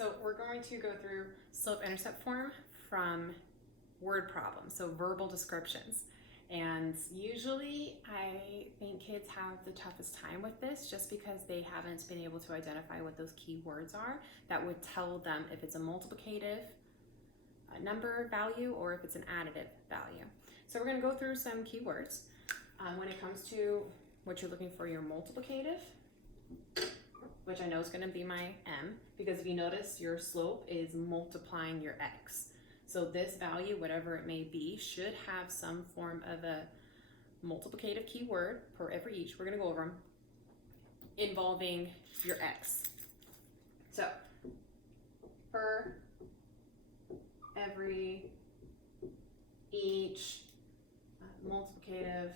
So we're going to go through slope-intercept form from word problems, so verbal descriptions. And usually I think kids have the toughest time with this just because they haven't been able to identify what those key words are that would tell them if it's a multiplicative number value or if it's an additive value. So we're going to go through some key words. When it comes to what you're looking for your multiplicative, which I know is going to be my m, because if you notice your slope is multiplying your x. So this value, whatever it may be, should have some form of a multiplicative keyword per every each. We're going to go over them involving your x. So per every each multiplicative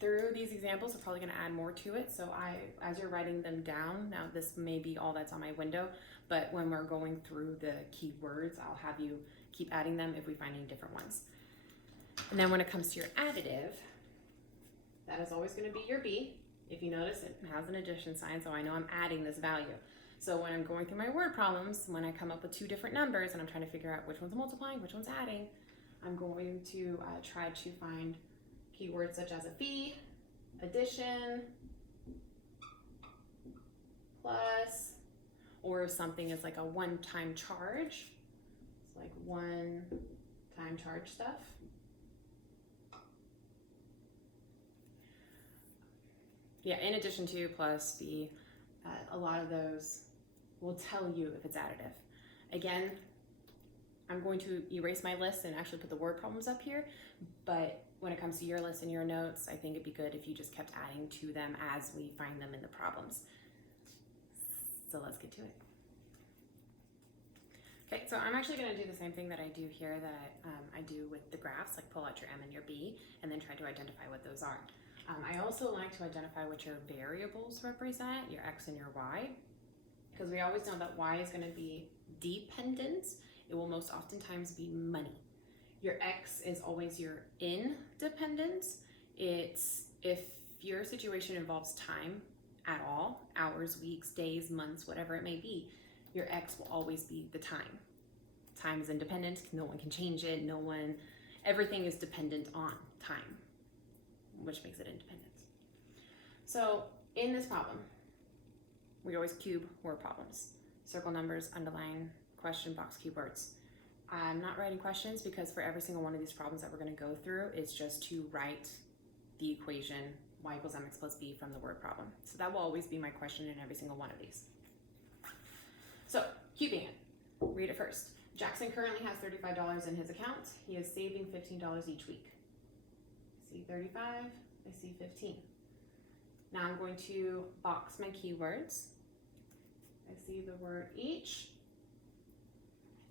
through these examples, I'm probably going to add more to it. So as you're writing them down, now this may be all that's on my window, but when we're going through the keywords, I'll have you keep adding them if we find any different ones. And then when it comes to your additive, that is always going to be your b. If you notice, it has an addition sign, so I know I'm adding this value. So when I'm going through my word problems, when I come up with two different numbers and I'm trying to figure out which one's multiplying, which one's adding, I'm going to try to find keywords such as a fee, addition, plus, or if something is like a one-time charge, it's like one-time charge stuff. Yeah, in addition to, plus, fee, a lot of those will tell you if it's additive. Again, I'm going to erase my list and actually put the word problems up here, but when it comes to your list and your notes, I think it'd be good if you just kept adding to them as we find them in the problems. So let's get to it. Okay, so I'm actually going to do the same thing that I do here that I do with the graphs, like pull out your M and your B, and then try to identify what those are. I also like to identify what your variables represent, your X and your Y, because we always know that Y is going to be dependent. It will most oftentimes be money. Your X is always your independence. It's if your situation involves time at all, hours, weeks, days, months, whatever it may be, your X will always be the time. Time is independent. No one can change it. Everything is dependent on time, which makes it independent. So in this problem, we always cube word problems. Circle numbers, underline, question box keywords. I'm not writing questions because for every single one of these problems that we're going to go through, it's just to write the equation y equals mx plus b from the word problem. So that will always be my question in every single one of these. So cubing it, read it first. Jackson currently has $35 in his account. He is saving $15 each week. I see 35, I see 15. Now I'm going to box my keywords. I see the word each.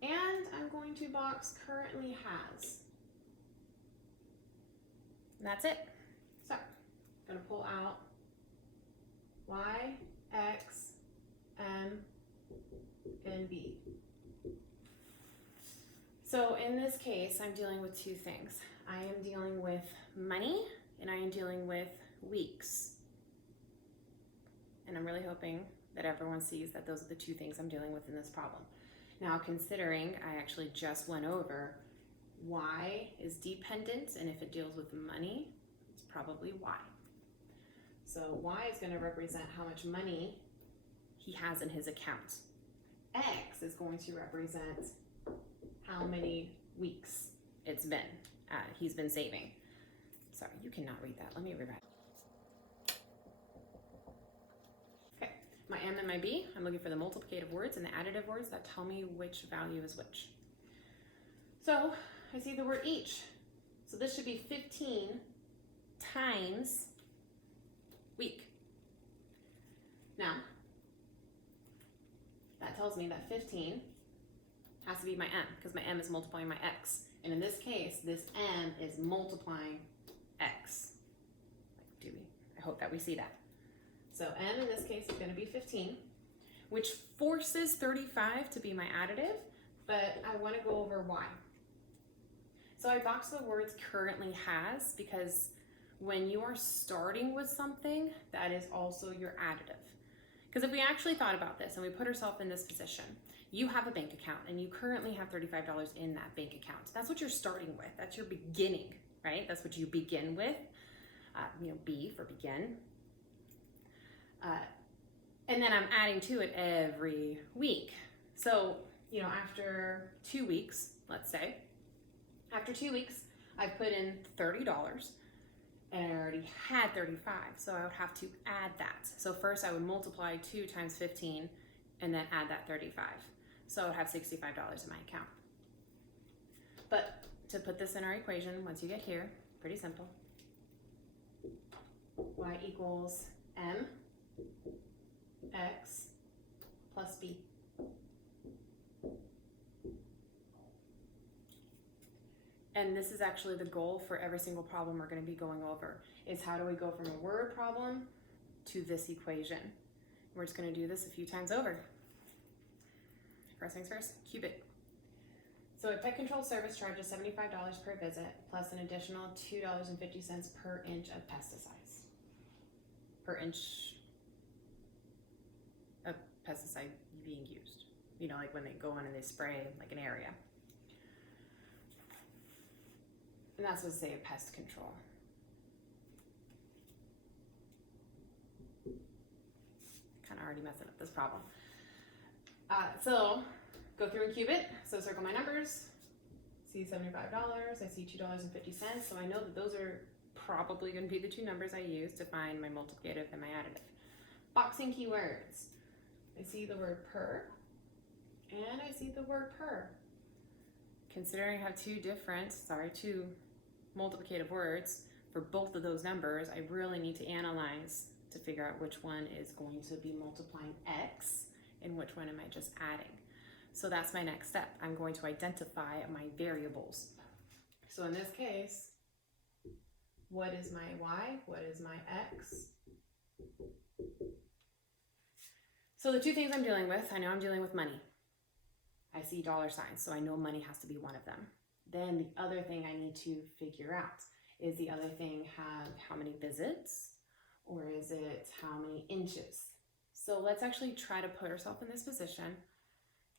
And I'm going to box currently has. And that's it. So I'm going to pull out Y, X, M, and B. So in this case, I'm dealing with two things. I am dealing with money and I am dealing with weeks. And I'm really hoping that everyone sees that those are the two things I'm dealing with in this problem. Now, considering I actually just went over Y is dependent, and if it deals with money, it's probably Y. So Y is going to represent how much money he has in his account. X is going to represent how many weeks he's been saving. Sorry, you cannot read that. Let me rewrite. My M and my B, I'm looking for the multiplicative words and the additive words that tell me which value is which. So I see the word each. So this should be 15 times week. Now, that tells me that 15 has to be my M because my M is multiplying my X. And in this case, this M is multiplying X. I hope that we see that. So M in this case is going to be 15, which forces 35 to be my additive, but I want to go over Y. So I boxed the words currently has because when you are starting with something, that is also your additive. Because if we actually thought about this and we put ourselves in this position, you have a bank account and you currently have $35 in that bank account. That's what you're starting with. That's your beginning, right? That's what you begin with. B for begin. And then I'm adding to it every week. So, after 2 weeks, let's say, after 2 weeks, I put in $30 and I already had 35. So I would have to add that. So first I would multiply 2 times 15 and then add that 35. So I would have $65 in my account. But to put this in our equation, once you get here, pretty simple. Y equals M X plus B. And this is actually the goal for every single problem we're going to be going over, is how do we go from a word problem to this equation. We're just going to do this a few times over. First things first, cubit. So a pet control service charges $75 per visit plus an additional $2.50 per inch of pesticides. Per inch of pesticide being used. Like when they go in and they spray like an area. And that's what say a pest control. Kind of already messing up this problem. So go through and cube it. So circle my numbers. See $75. I see $2.50. So I know that those are probably going to be the two numbers I use to find my multiplicative and my additive. Boxing keywords. I see the word per and I see the word per. Considering I have two multiplicative words for both of those numbers, I really need to analyze to figure out which one is going to be multiplying X and which one am I just adding. So that's my next step. I'm going to identify my variables. So in this case, what is my Y? What is my X? So the two things I'm dealing with, I know I'm dealing with money. I see dollar signs, so I know money has to be one of them. Then the other thing I need to figure out, is the other thing have how many visits or is it how many inches? So let's actually try to put ourselves in this position.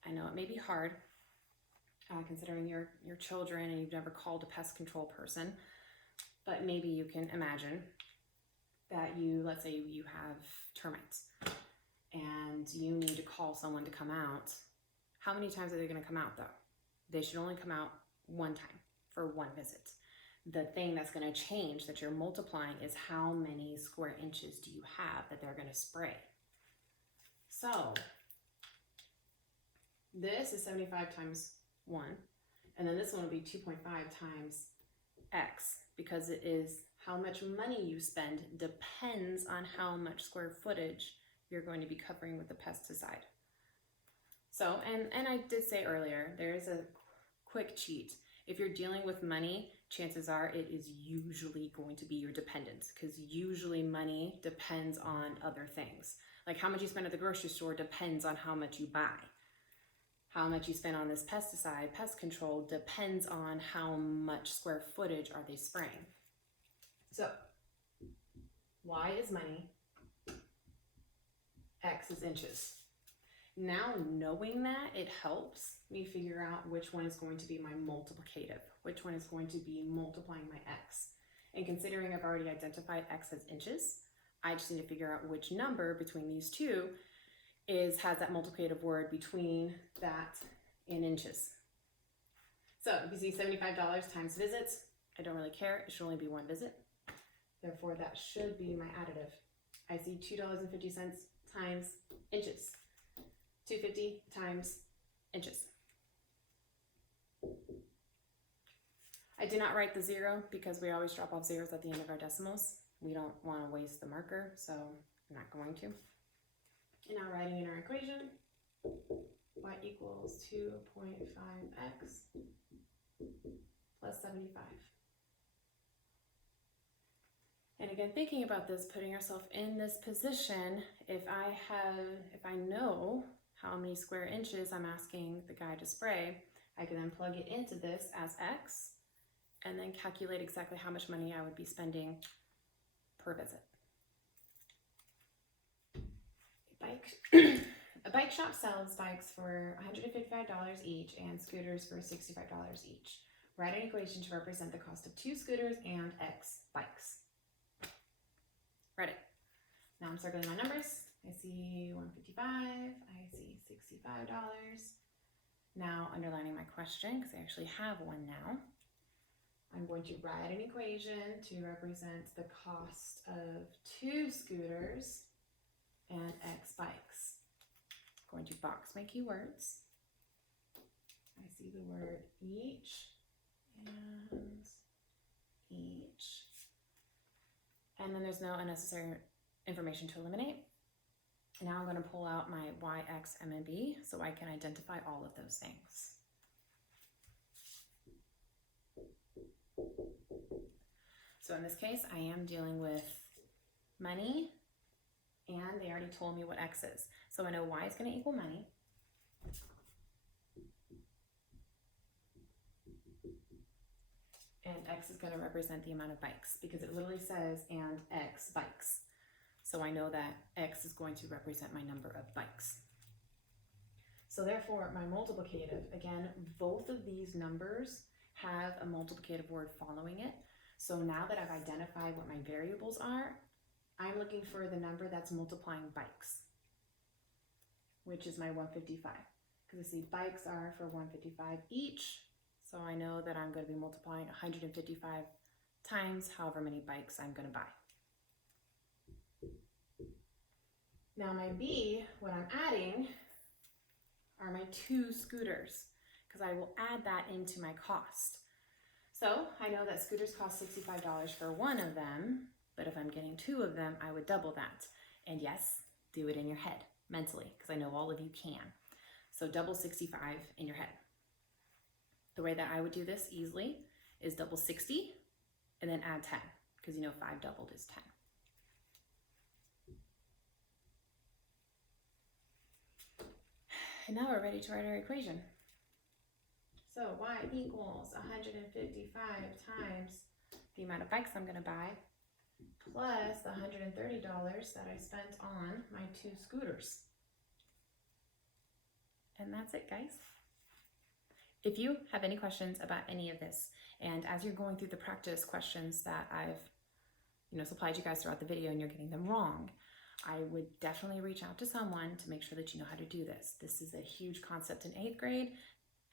I know it may be hard considering your children and you've never called a pest control person, but maybe you can imagine that let's say you have termites and you need to call someone to come out. How many times are they going to come out though? They should only come out one time for one visit. The thing that's going to change that you're multiplying is how many square inches do you have that they're going to spray. So this is 75 times 1, and then this one will be 2.5 times X, because it is how much money you spend depends on how much square footage you're going to be covering with the pesticide. So, and I did say earlier, there's a quick cheat. If you're dealing with money, chances are it is usually going to be your dependence, because usually money depends on other things. Like how much you spend at the grocery store depends on how much you buy. How much you spend on this pesticide, pest control, depends on how much square footage are they spraying. So, Y is money, X is inches. Now knowing that, it helps me figure out which one is going to be my multiplicative, which one is going to be multiplying my X. And considering I've already identified X as inches, I just need to figure out which number between these two has that multiplicative word between that and inches. So if you see $75 times visits, I don't really care. It should only be one visit. Therefore, that should be my additive. I see $2.50 times inches. 250 times inches. I did not write the 0 because we always drop off zeros at the end of our decimals. We don't want to waste the marker, so I'm not going to. And now writing in our equation, y equals 2.5x plus 75. And again, thinking about this, putting ourselves in this position, if I know how many square inches I'm asking the guy to spray, I can then plug it into this as X and then calculate exactly how much money I would be spending per visit. A bike shop sells bikes for $155 each and scooters for $65 each. Write an equation to represent the cost of 2 scooters and X bikes. Write it. Now I'm circling my numbers. I see $155, I see $65. Now underlining my question, because I actually have one now. I'm going to write an equation to represent the cost of 2 scooters and X bikes. I'm going to box my keywords. I see the word each and each. And then there's no unnecessary information to eliminate. Now I'm going to pull out my Y, X, M, and B so I can identify all of those things. So in this case, I am dealing with money, and they already told me what X is. So I know Y is going to equal money. And X is going to represent the amount of bikes because it literally says and X bikes. So I know that X is going to represent my number of bikes. So therefore, my multiplicative, again, both of these numbers have a multiplicative word following it. So now that I've identified what my variables are, I'm looking for the number that's multiplying bikes, which is my 155. Because I see bikes are for 155 each. So I know that I'm going to be multiplying 155 times however many bikes I'm going to buy. Now my B, what I'm adding are my 2 scooters, because I will add that into my cost. So I know that scooters cost $65 for one of them, but if I'm getting 2 of them, I would double that. And yes, do it in your head, mentally, because I know all of you can. So double 65 in your head. The way that I would do this easily is double 60 and then add 10, because you know 5 doubled is 10. And now we're ready to write our equation. So Y equals 155 times the amount of bikes I'm going to buy plus the $130 that I spent on my 2 scooters. And that's it, guys. If you have any questions about any of this, and as you're going through the practice questions that I've supplied you guys throughout the video and you're getting them wrong, I would definitely reach out to someone to make sure that you know how to do this. This is a huge concept in 8th grade.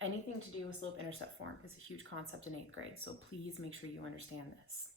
Anything to do with slope-intercept form is a huge concept in 8th grade, so please make sure you understand this.